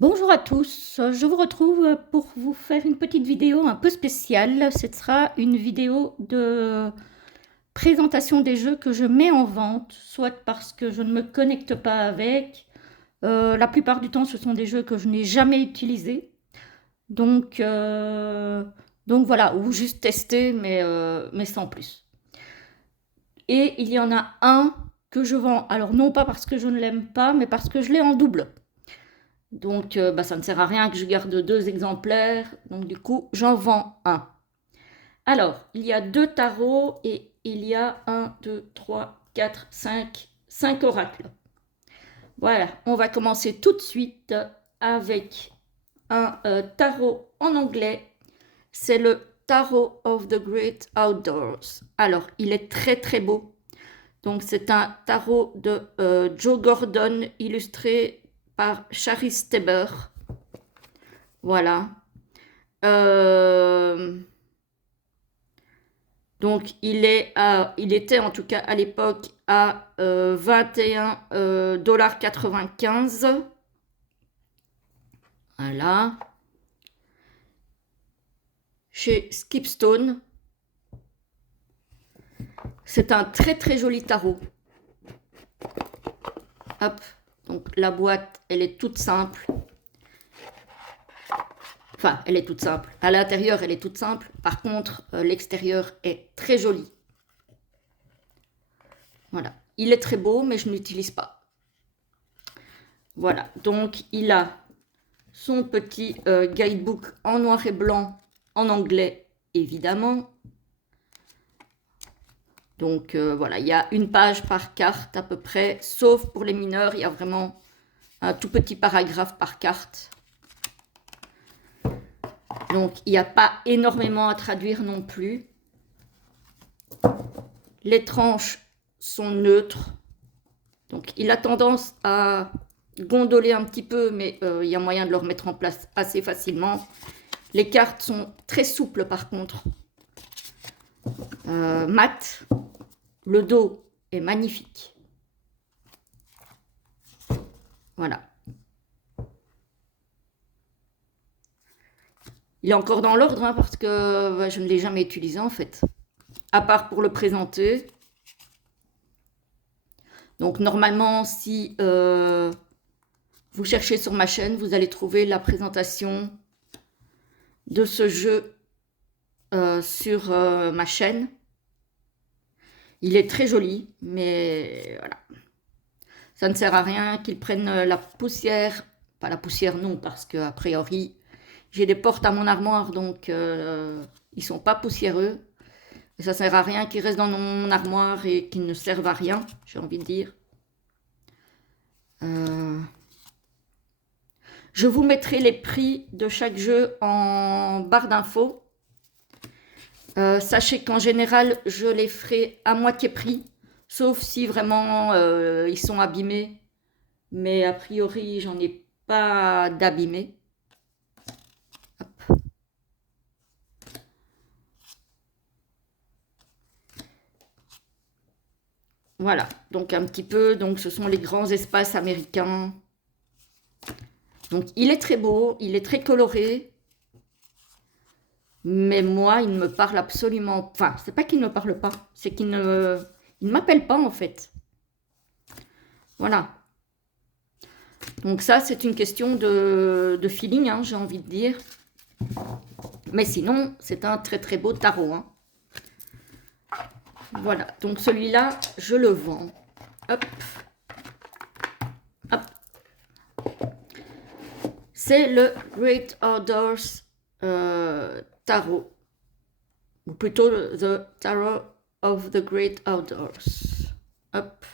Bonjour à tous, je vous retrouve pour vous faire une petite vidéo un peu spéciale. Ce sera une vidéo de présentation des jeux que je mets en vente, soit parce que je ne me connecte pas avec. La plupart du temps, ce sont des jeux que je n'ai jamais utilisés. Donc, euh, donc voilà, ou juste testés, mais sans plus. Et il y en a un que je vends, alors non pas parce que je ne l'aime pas, mais parce que je l'ai en double. Donc, ça ne sert à rien que je garde deux exemplaires. Donc, du coup, j'en vends un. Alors, il y a deux tarots et il y a un, deux, trois, quatre, cinq oracles. Voilà, on va commencer tout de suite avec un tarot en anglais. C'est le Tarot of the Great Outdoors. Alors, il est très très beau. Donc, c'est un tarot de Joe Gordon illustré par Charis Steber. Voilà. Euh, donc il était en tout cas à l'époque à 21,95 $. Voilà. Chez Skipstone. C'est un très très joli tarot. Hop. Donc la boîte, elle est toute simple. Enfin, elle est toute simple. À l'intérieur, elle est toute simple. Par contre, l'extérieur est très joli. Voilà. Il est très beau, mais je n'utilise pas. Voilà. Donc, il a son petit guidebook en noir et blanc, en anglais, évidemment. Donc, voilà, il y a une page par carte à peu près, sauf pour les mineurs, il y a vraiment un tout petit paragraphe par carte. Donc, il n'y a pas énormément à traduire non plus. Les tranches sont neutres. Donc, il a tendance à gondoler un petit peu, mais il y a moyen de le remettre en place assez facilement. Les cartes sont très souples par contre. Mat. Le dos est magnifique. Voilà. Il est encore dans l'ordre hein, parce que je ne l'ai jamais utilisé en fait. À part pour le présenter. Donc normalement, si vous cherchez sur ma chaîne, vous allez trouver la présentation de ce jeu sur ma chaîne. Il est très joli, mais voilà. Ça ne sert à rien qu'ils prennent la poussière. Pas la poussière non, parce qu'a priori, j'ai des portes à mon armoire, donc ils sont pas poussiéreux. Et ça sert à rien qu'ils restent dans mon armoire et qu'ils ne servent à rien, j'ai envie de dire. Euh, Je vous mettrai les prix de chaque jeu en barre d'infos. Sachez qu'en général, je les ferai à moitié prix, sauf si vraiment ils sont abîmés. Mais a priori, j'en ai pas d'abîmés. Voilà, donc un petit peu, donc ce sont les grands espaces américains. Donc il est très beau, il est très coloré, mais moi il ne me parle absolument, enfin c'est pas qu'il ne me parle pas, c'est qu'il ne m'appelle pas en fait. Voilà. Donc ça c'est une question de feeling, hein, j'ai envie de dire. Mais sinon c'est un très très beau tarot. Hein. Voilà, donc celui-là je le vends. Hop, hop. C'est le Great Outdoors Tarot, ou plutôt The Tarot of the Great Outdoors. Hop.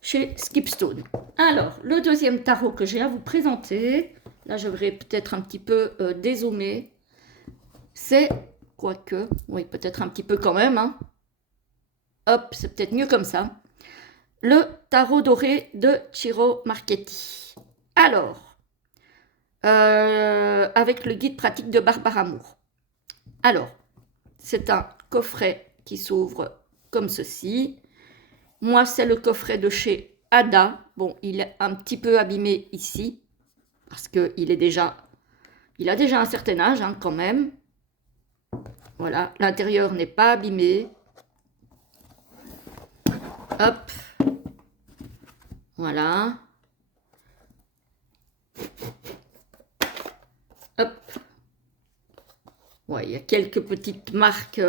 Chez Skipstone. Alors, le deuxième tarot que j'ai à vous présenter, là je vais peut-être un petit peu dézoomer, c'est, quoique, oui peut-être un petit peu quand même, hein. Hop, c'est peut-être mieux comme ça, le tarot doré de Ciro Marchetti. Alors, avec le guide pratique de Barbara Moore. Alors, c'est un coffret qui s'ouvre comme ceci. Moi, c'est le coffret de chez Ada. Bon, il est un petit peu abîmé ici, parce qu'il a déjà un certain âge hein, quand même. Voilà, l'intérieur n'est pas abîmé. Hop. Voilà. Hop. Ouais, il y a quelques petites marques,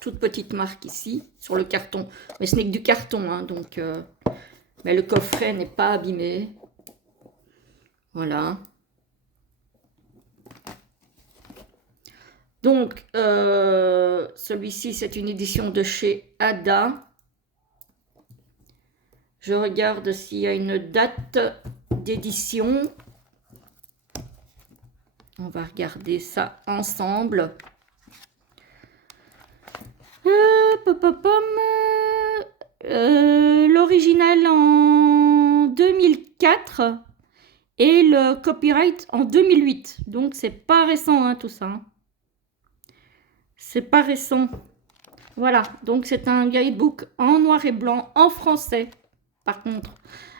toutes petites marques ici, sur le carton. Mais ce n'est que du carton, hein, donc... mais le coffret n'est pas abîmé. Voilà. Donc, celui-ci, c'est une édition de chez Ada. Je regarde s'il y a une date d'édition. On va regarder ça ensemble. L'original en 2004 et le copyright en 2008. Donc, c'est pas récent, hein, tout ça. Hein. C'est pas récent. Voilà, donc c'est un guidebook en noir et blanc, en français, par contre.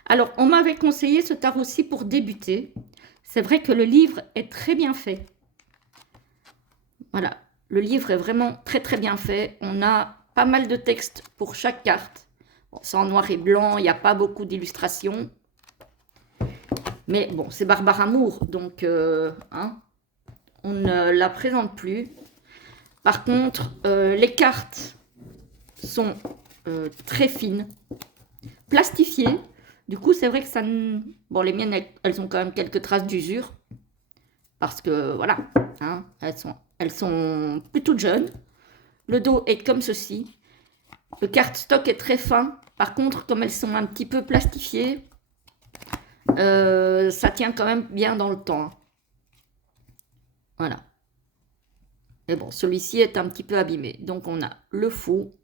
Alors, on m'avait conseillé ce tarot-ci pour débuter. C'est vrai que le livre est très bien fait. Voilà, le livre est vraiment très très bien fait. On a pas mal de textes pour chaque carte. Bon, c'est en noir et blanc, il n'y a pas beaucoup d'illustrations. Mais bon, c'est Barbara Moore, donc hein, on ne la présente plus. Par contre, les cartes sont très fines, plastifiées. Du coup, c'est vrai que ça... Bon, les miennes, elles ont quand même quelques traces d'usure. Parce que, voilà, hein, elles sont plus toutes jeunes. Le dos est comme ceci. Le cardstock est très fin. Par contre, comme elles sont un petit peu plastifiées, ça tient quand même bien dans le temps. Voilà. Mais bon, celui-ci est un petit peu abîmé. Donc, on a le fou.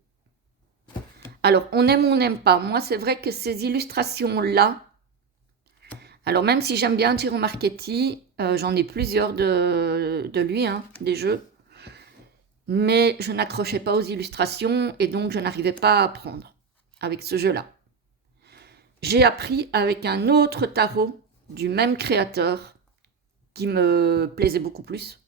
Alors, on aime ou on n'aime pas. Moi, c'est vrai que ces illustrations-là, alors même si j'aime bien Ciro Marchetti, j'en ai plusieurs de lui, hein, des jeux, mais je n'accrochais pas aux illustrations et donc je n'arrivais pas à apprendre avec ce jeu-là. J'ai appris avec un autre tarot du même créateur qui me plaisait beaucoup plus.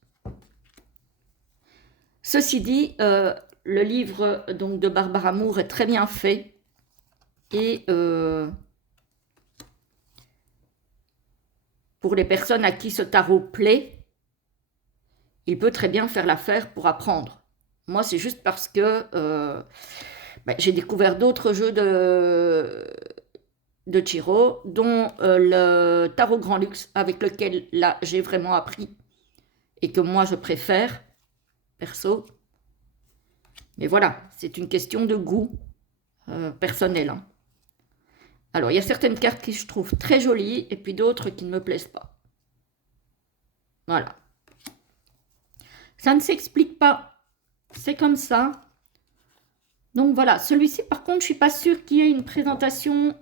Ceci dit, le livre donc, de Barbara Moore est très bien fait et pour les personnes à qui ce tarot plaît, il peut très bien faire l'affaire pour apprendre. Moi, c'est juste parce que j'ai découvert d'autres jeux de Ciro, dont le tarot Grand Luxe, avec lequel là j'ai vraiment appris et que moi je préfère, perso. Mais voilà, c'est une question de goût personnel. Hein. Alors, il y a certaines cartes que je trouve très jolies et puis d'autres qui ne me plaisent pas. Voilà. Ça ne s'explique pas. C'est comme ça. Donc voilà, celui-ci par contre, je ne suis pas sûre qu'il y ait une présentation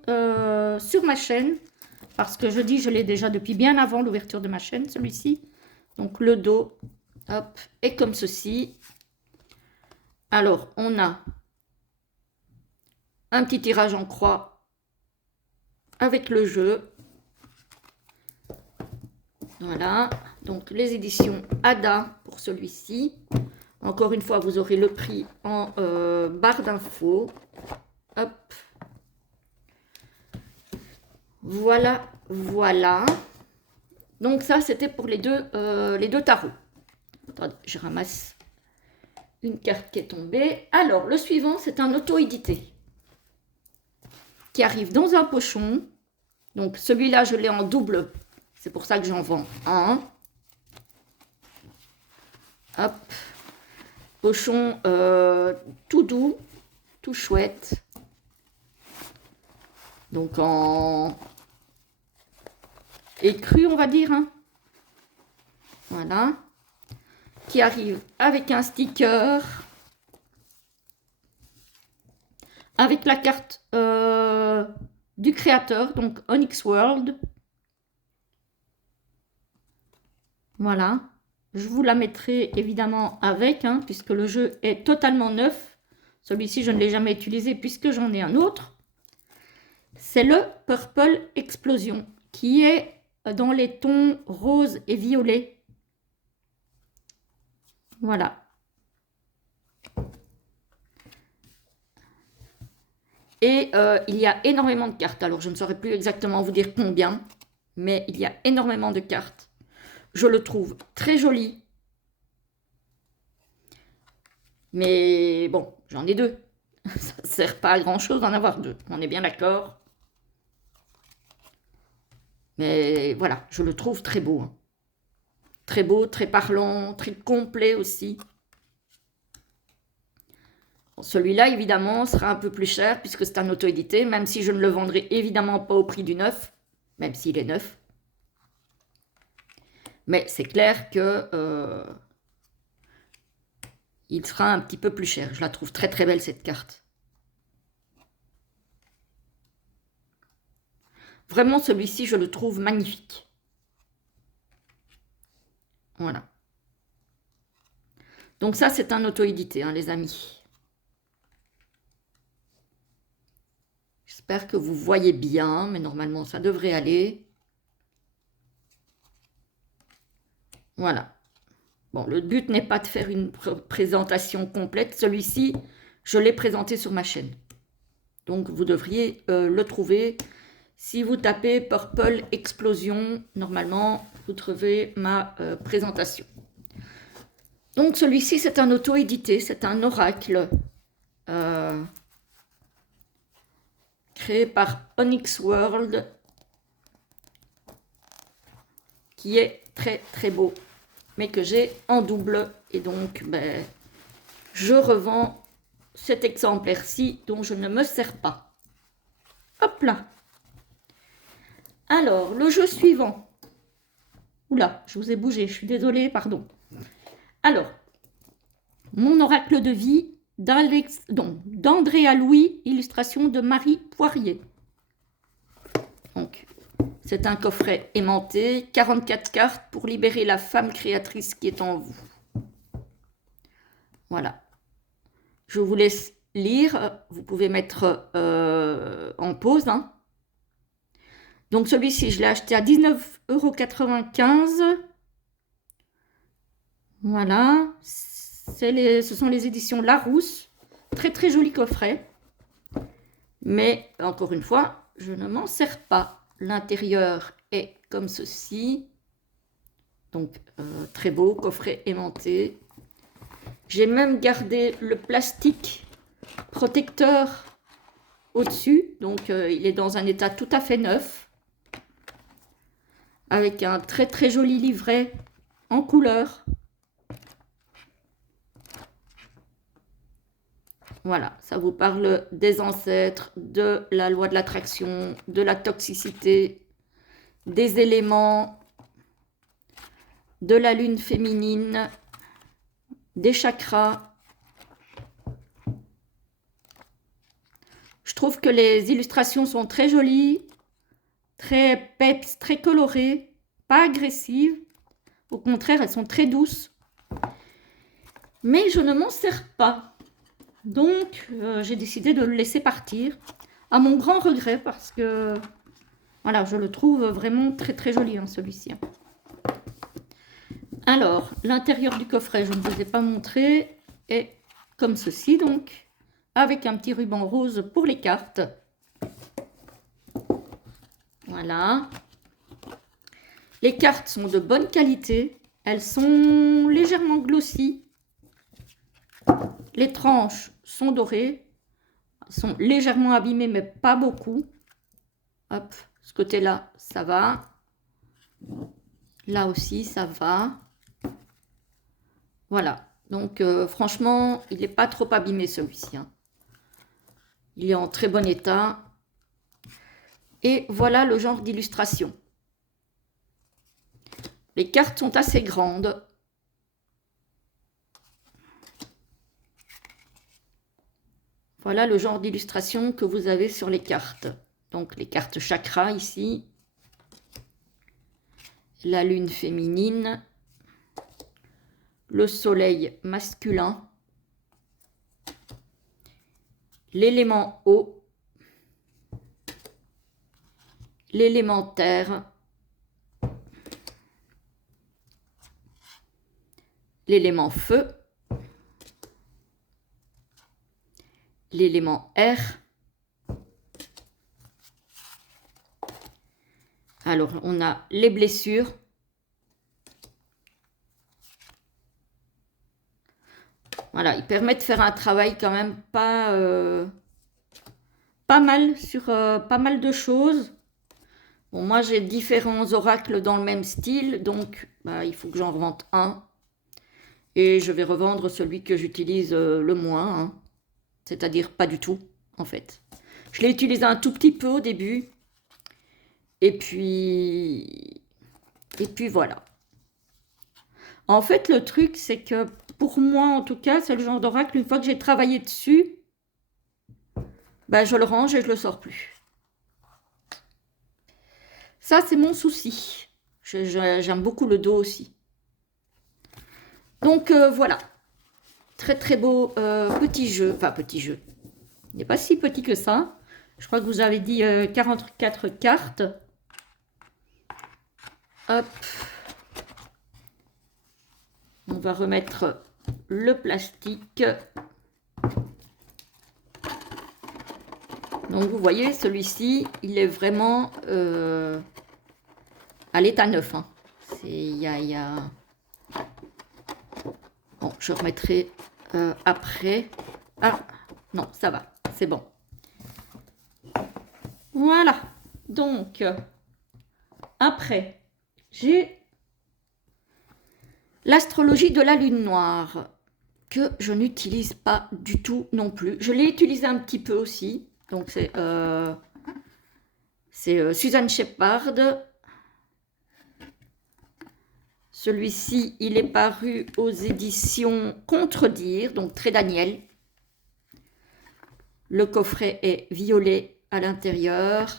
sur ma chaîne. Parce que je l'ai déjà depuis bien avant l'ouverture de ma chaîne, celui-ci. Donc le dos, hop, est comme ceci. Alors, on a un petit tirage en croix avec le jeu. Voilà, donc les éditions Ada pour celui-ci. Encore une fois, vous aurez le prix en barre d'infos. Hop. Voilà, voilà. Donc ça, c'était pour les deux tarots. Attendez, je ramasse une carte qui est tombée. Alors, le suivant, c'est un auto-édité qui arrive dans un pochon. Donc, celui-là, je l'ai en double. C'est pour ça que j'en vends un. Hop. Pochon tout doux, tout chouette. Donc, en écru, on va dire. Hein. Voilà. Qui arrive avec un sticker. Avec la carte du créateur, donc Onyx World. Voilà. Je vous la mettrai évidemment avec, hein, puisque le jeu est totalement neuf. Celui-ci, je ne l'ai jamais utilisé puisque j'en ai un autre. C'est le Purple Explosion qui est dans les tons rose et violet. Voilà. Et il y a énormément de cartes. Alors, je ne saurais plus exactement vous dire combien, mais il y a énormément de cartes. Je le trouve très joli. Mais bon, j'en ai deux. Ça ne sert pas à grand-chose d'en avoir deux. On est bien d'accord. Mais voilà, je le trouve très beau. Hein. Très beau, très parlant, très complet aussi. Celui-là, évidemment, sera un peu plus cher puisque c'est un auto-édité, même si je ne le vendrai évidemment pas au prix du neuf, même s'il est neuf. Mais c'est clair que il sera un petit peu plus cher. Je la trouve très très belle cette carte. Vraiment, celui-ci, je le trouve magnifique. Voilà. Donc ça, c'est un auto-édité, hein, les amis. J'espère que vous voyez bien, mais normalement, ça devrait aller. Voilà. Bon, le but n'est pas de faire une présentation complète. Celui-ci, je l'ai présenté sur ma chaîne. Donc, vous devriez le trouver. Si vous tapez Purple Explosion, normalement, vous trouvez ma présentation. Donc, celui-ci, c'est un auto-édité, c'est un oracle créé par Onyx World, qui est très, très beau, mais que j'ai en double. Et donc, ben, je revends cet exemplaire-ci dont je ne me sers pas. Hop là. Alors, le jeu suivant. Oula, je vous ai bougé, je suis désolée, pardon. Alors, mon oracle de vie d'Andrea Louis, illustration de Marie Poirier. Donc, c'est un coffret aimanté, 44 cartes pour libérer la femme créatrice qui est en vous. Voilà. Je vous laisse lire, vous pouvez mettre en pause. Hein. Donc celui-ci, je l'ai acheté à 19,95 €. Voilà, ce sont les éditions Larousse. Très très joli coffret. Mais encore une fois, je ne m'en sers pas. L'intérieur est comme ceci. Donc très beau, coffret aimanté. J'ai même gardé le plastique protecteur au-dessus. Donc il est dans un état tout à fait neuf. Avec un très très joli livret en couleur. Voilà, ça vous parle des ancêtres, de la loi de l'attraction, de la toxicité, des éléments, de la lune féminine, des chakras. Je trouve que les illustrations sont très jolies, très peps, très colorées, pas agressives. Au contraire, elles sont très douces. Mais je ne m'en sers pas. Donc, j'ai décidé de le laisser partir, à mon grand regret, parce que, voilà, je le trouve vraiment très très joli, hein, celui-ci. Alors, l'intérieur du coffret, je ne vous ai pas montré, est comme ceci, donc, avec un petit ruban rose pour les cartes. Voilà. Les cartes sont de bonne qualité, elles sont légèrement glossy. Les tranches sont dorées, sont légèrement abîmées, mais pas beaucoup. Hop, ce côté-là, ça va. Là aussi, ça va. Voilà. Donc, franchement, il n'est pas trop abîmé, celui-ci. Hein. Il est en très bon état. Et voilà le genre d'illustration. Les cartes sont assez grandes. Voilà le genre d'illustration que vous avez sur les cartes. Donc les cartes chakra ici. La lune féminine. Le soleil masculin. L'élément eau. l'élémentaire, l'élément feu, l'élément air. Alors, on a les blessures. Voilà, il permet de faire un travail quand même pas mal sur pas mal de choses. Bon, moi, j'ai différents oracles dans le même style, donc bah, il faut que j'en revende un. Et je vais revendre celui que j'utilise le moins, hein. C'est-à-dire pas du tout, en fait. Je l'ai utilisé un tout petit peu au début. Et puis voilà. En fait, le truc, c'est que pour moi, en tout cas, c'est le genre d'oracle, une fois que j'ai travaillé dessus, bah, je le range et je le sors plus. Ça, c'est mon souci. J'aime beaucoup le dos aussi. Donc, voilà. Très, très beau petit jeu. Enfin, petit jeu. Il n'est pas si petit que ça. Je crois que vous avez dit 44 cartes. Hop. On va remettre le plastique. Donc, vous voyez, celui-ci, il est vraiment à l'état neuf, hein. Bon, je remettrai après. Ah, non, ça va, c'est bon. Voilà. Donc, après, j'ai l'astrologie de la lune noire, que je n'utilise pas du tout non plus. Je l'ai utilisé un petit peu aussi. Donc, c'est Suzanne Shepard. Celui-ci, il est paru aux éditions Contredire, donc Très Daniel. Le coffret est violet à l'intérieur.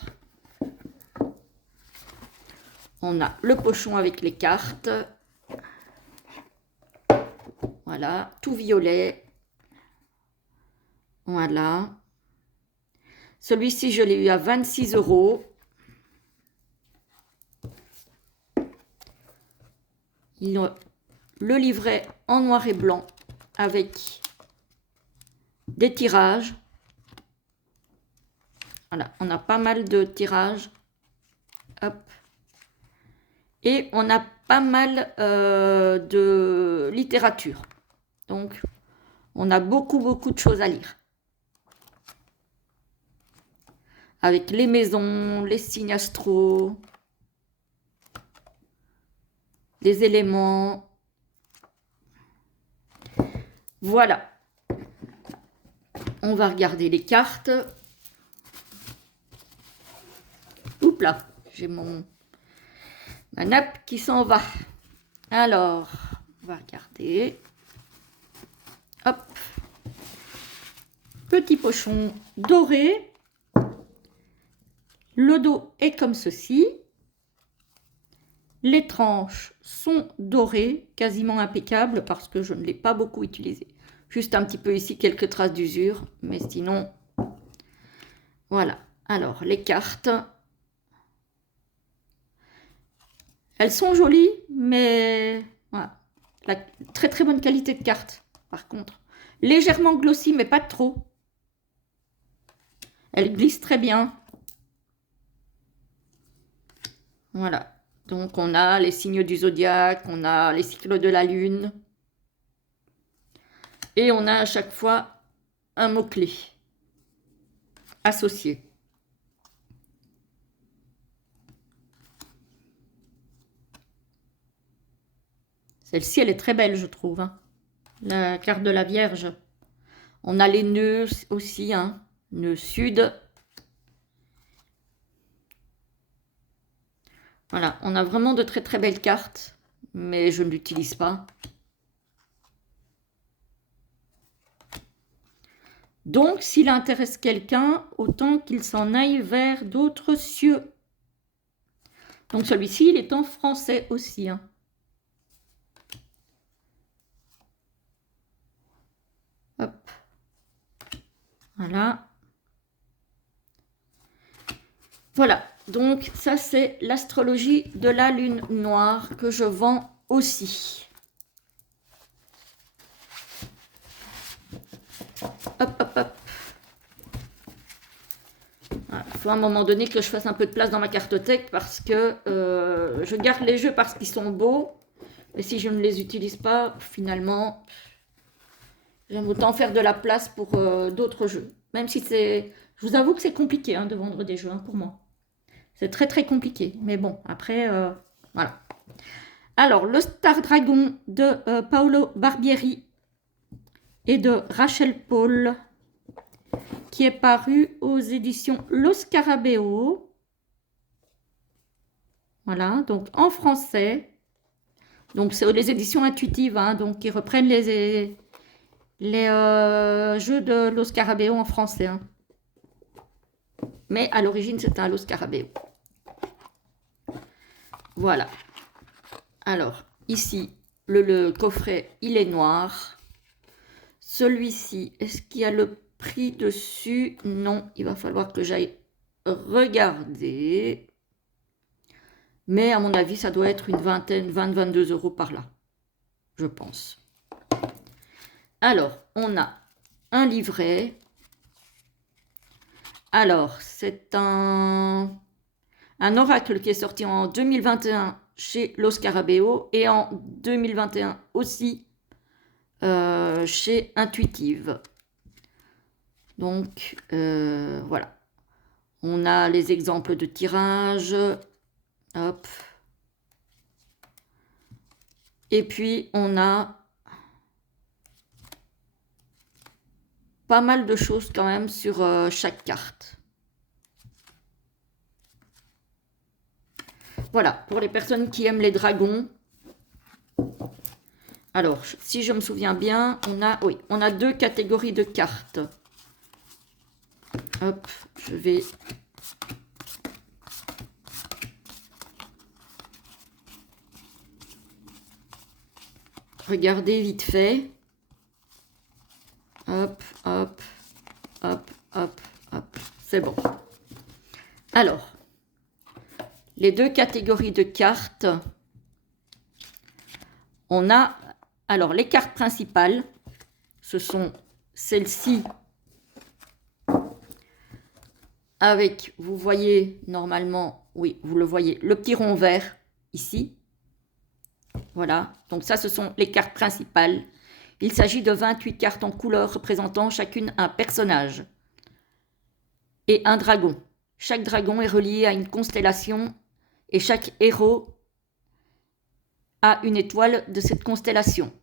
On a le pochon avec les cartes. Voilà, tout violet. Voilà. Celui-ci, je l'ai eu à 26 €. Le livret en noir et blanc avec des tirages. Voilà, on a pas mal de tirages. Hop. Et on a pas mal de littérature. Donc, on a beaucoup de choses à lire. Avec les maisons, les signes astro, les éléments. Voilà. On va regarder les cartes. Oups là, j'ai ma nappe qui s'en va. Alors, on va regarder. Hop. Petit pochon doré. Le dos est comme ceci. Les tranches sont dorées, quasiment impeccables parce que je ne l'ai pas beaucoup utilisé. Juste un petit peu ici, quelques traces d'usure, mais sinon, voilà. Alors, les cartes. Elles sont jolies, mais voilà. Très bonne qualité de cartes, par contre. Légèrement glossy, mais pas trop. Elles glissent très bien. Voilà. Donc, on a les signes du zodiaque, on a les cycles de la lune. Et on a à chaque fois un mot-clé associé. Celle-ci, elle est très belle, je trouve, hein. La carte de la Vierge. On a les nœuds aussi, hein. Nœud sud. Voilà, on a vraiment de très belles cartes, mais je ne l'utilise pas. Donc, s'il intéresse quelqu'un, autant qu'il s'en aille vers d'autres cieux. Donc, celui-ci, il est en français aussi, hein. Hop. Voilà. Voilà. Donc ça c'est l'astrologie de la lune noire que je vends aussi. Hop, hop, hop. Il faut à un moment donné que je fasse un peu de place dans ma cartothèque parce que je garde les jeux parce qu'ils sont beaux. Et si je ne les utilise pas, finalement, j'aime autant faire de la place pour d'autres jeux. Même si c'est... Je vous avoue que c'est compliqué de vendre des jeux pour moi. C'est très très compliqué. Mais bon, après, voilà. Alors, le Star Dragon de Paolo Barbieri et de Rachel Paul, qui est paru aux éditions Lo Scarabeo. Voilà, donc en français. Donc, c'est les éditions intuitives, donc qui reprennent les jeux de Lo Scarabeo en français. Mais à l'origine, c'était un Lo Scarabeo. Voilà. Alors, ici, le coffret, il est noir. Celui-ci, est-ce qu'il y a le prix dessus? Non, il va falloir que j'aille regarder. Mais à mon avis, ça doit être une vingtaine, 20-22 € par là. Je pense. Alors, on a un livret. Alors, c'est un oracle qui est sorti en 2021 chez Lo Scarabeo et en 2021 aussi chez Intuitive. Donc, voilà. On a les exemples de tirage. Hop. Et puis, on a pas mal de choses quand même sur chaque carte. Voilà, pour les personnes qui aiment les dragons. Alors, si je me souviens bien, on a deux catégories de cartes. Hop, je vais... regarder vite fait. Hop, hop, hop, hop, hop. C'est bon. Alors, les deux catégories de cartes. On a... Alors, les cartes principales, ce sont celles-ci. Avec, vous voyez, normalement, oui, vous le voyez, le petit rond vert, ici. Voilà, donc ça, ce sont les cartes principales. Il s'agit de 28 cartes en couleur représentant chacune un personnage et un dragon. Chaque dragon est relié à une constellation et chaque héros a une étoile de cette constellation.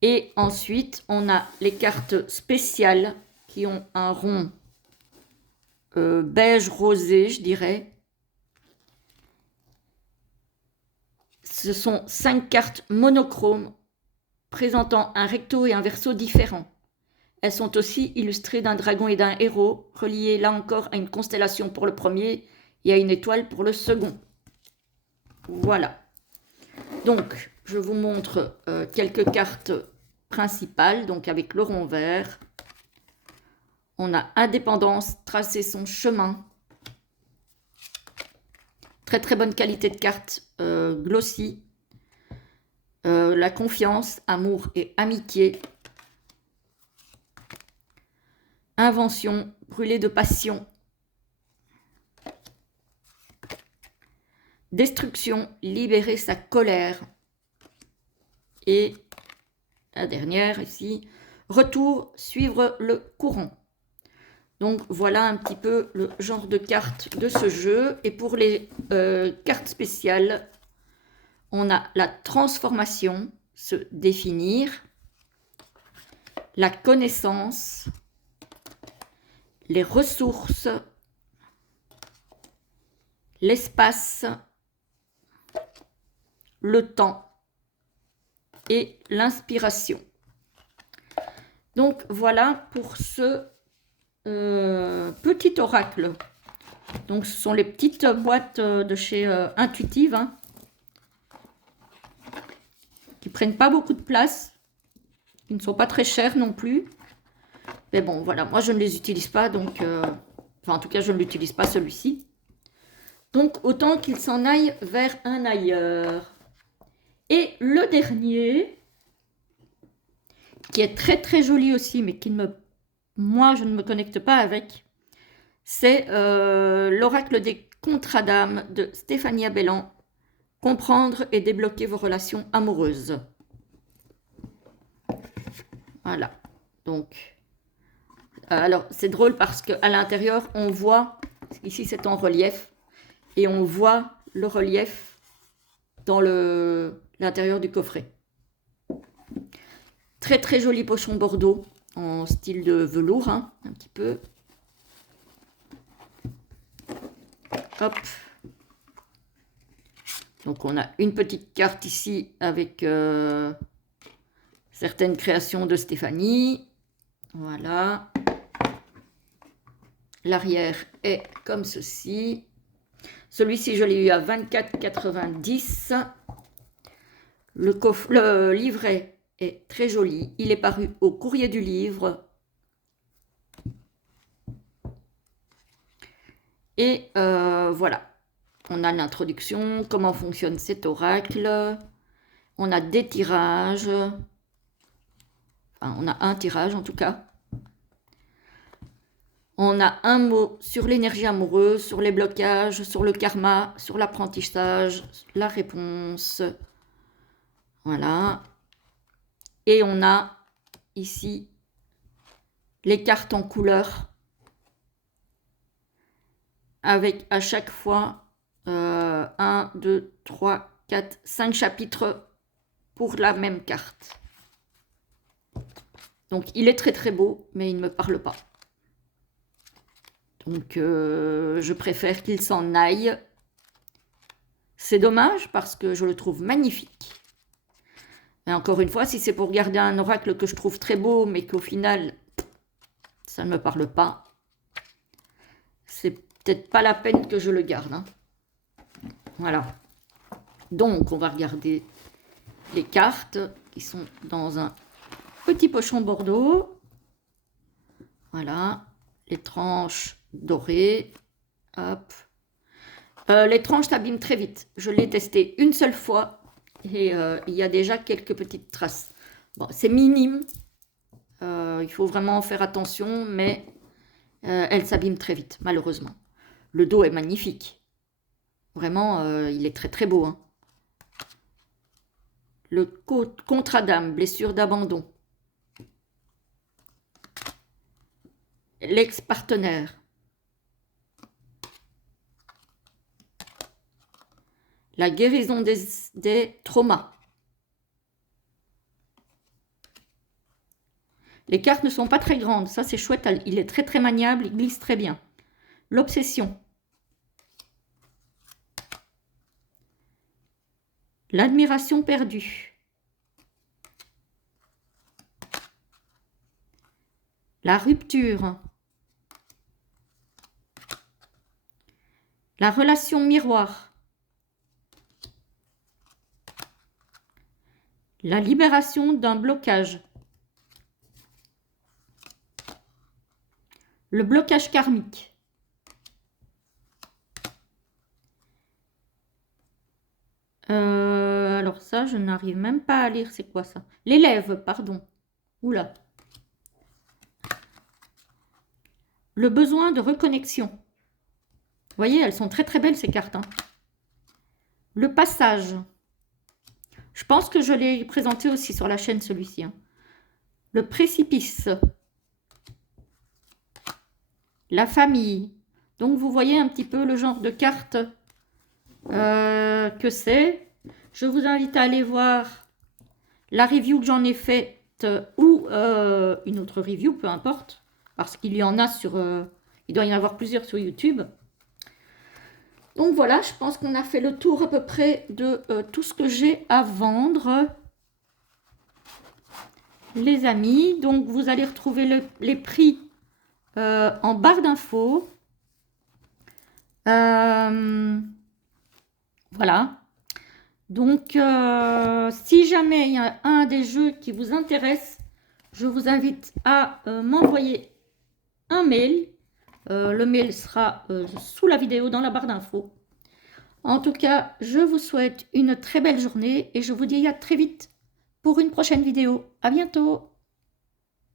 Et ensuite, on a les cartes spéciales qui ont un rond beige rosé, je dirais. Ce sont 5 cartes monochromes présentant un recto et un verso différents. Elles sont aussi illustrées d'un dragon et d'un héros, reliés là encore à une constellation pour le premier et à une étoile pour le second. Voilà. Donc, je vous montre quelques cartes principales, donc avec le rond vert. On a Indépendance, tracer son chemin. Très très bonne qualité de carte, glossy. La confiance, amour et amitié. Invention, brûlée de passion. Destruction, libérer sa colère. Et la dernière ici, retour, suivre le courant. Donc voilà un petit peu le genre de cartes de ce jeu. Et pour les cartes spéciales, on a la transformation, se définir, la connaissance, les ressources, l'espace, le temps et l'inspiration. Donc voilà pour ce petit oracle. Donc ce sont les petites boîtes de chez Intuitive qui prennent pas beaucoup de place, qui ne sont pas très chères non plus. Mais bon, voilà, moi je ne les utilise pas, donc Enfin, en tout cas, je ne l'utilise pas celui-ci. Donc, autant qu'il s'en aille vers un ailleurs. Et le dernier, qui est très très joli aussi, mais qui moi, je ne me connecte pas avec, c'est l'oracle des contrats d'âme de Stéphanie Abellan. Comprendre et débloquer vos relations amoureuses. Voilà. Donc, alors, c'est drôle parce qu'à l'intérieur, on voit, ici c'est en relief, et on voit le relief dans l'intérieur du coffret. Très très joli pochon bordeaux, en style de velours, hein, un petit peu. Hop. Donc on a une petite carte ici avec certaines créations de Stéphanie. Voilà. L'arrière est comme ceci. Celui-ci, je l'ai eu à 24,90 €. Le livret est très joli. Il est paru au Courrier du Livre. Et voilà. On a l'introduction, comment fonctionne cet oracle. On a des tirages. Enfin, on a un tirage en tout cas. On a un mot sur l'énergie amoureuse, sur les blocages, sur le karma, sur l'apprentissage, la réponse. Voilà. Et on a ici les cartes en couleur avec à chaque fois 1, 2, 3, 4, 5 chapitres pour la même carte. Donc il est très très beau, mais il ne me parle pas. Donc je préfère qu'il s'en aille. C'est dommage parce que je le trouve magnifique. Et encore une fois, si c'est pour garder un oracle que je trouve très beau, mais qu'au final, ça ne me parle pas, c'est peut-être pas la peine que je le garde. Hein. Voilà. Donc, on va regarder les cartes qui sont dans un petit pochon bordeaux. Voilà. Les tranches dorées. Hop. Les tranches s'abîment très vite. Je l'ai testé une seule fois et il y a déjà quelques petites traces. Bon, c'est minime. Il faut vraiment faire attention, mais elles s'abîment très vite, malheureusement. Le dos est magnifique. Vraiment, il est très très beau. Hein. Le contrat d'âme, blessure d'abandon. L'ex-partenaire. La guérison des traumas. Les cartes ne sont pas très grandes, ça c'est chouette, il est très très maniable, il glisse très bien. L'obsession. L'admiration perdue. La rupture. La relation miroir. La libération d'un blocage. Le blocage karmique. Alors ça, je n'arrive même pas à lire, c'est quoi ça? L'élève, pardon. Oula. Le besoin de reconnexion. Vous voyez, elles sont très très belles ces cartes. Hein. Le passage. Je pense que je l'ai présenté aussi sur la chaîne celui-ci. Hein. Le précipice. La famille. Donc vous voyez un petit peu le genre de carte que c'est. Je vous invite à aller voir la review que j'en ai faite ou une autre review, peu importe. Parce qu'il y en a sur... il doit y en avoir plusieurs sur YouTube. Donc voilà, je pense qu'on a fait le tour à peu près de tout ce que j'ai à vendre. Les amis, donc vous allez retrouver les prix en barre d'infos. Voilà. Donc, si jamais il y a un des jeux qui vous intéresse, je vous invite à m'envoyer un mail Le mail sera sous la vidéo dans la barre d'infos. En tout cas, je vous souhaite une très belle journée et je vous dis à très vite pour une prochaine vidéo. À bientôt!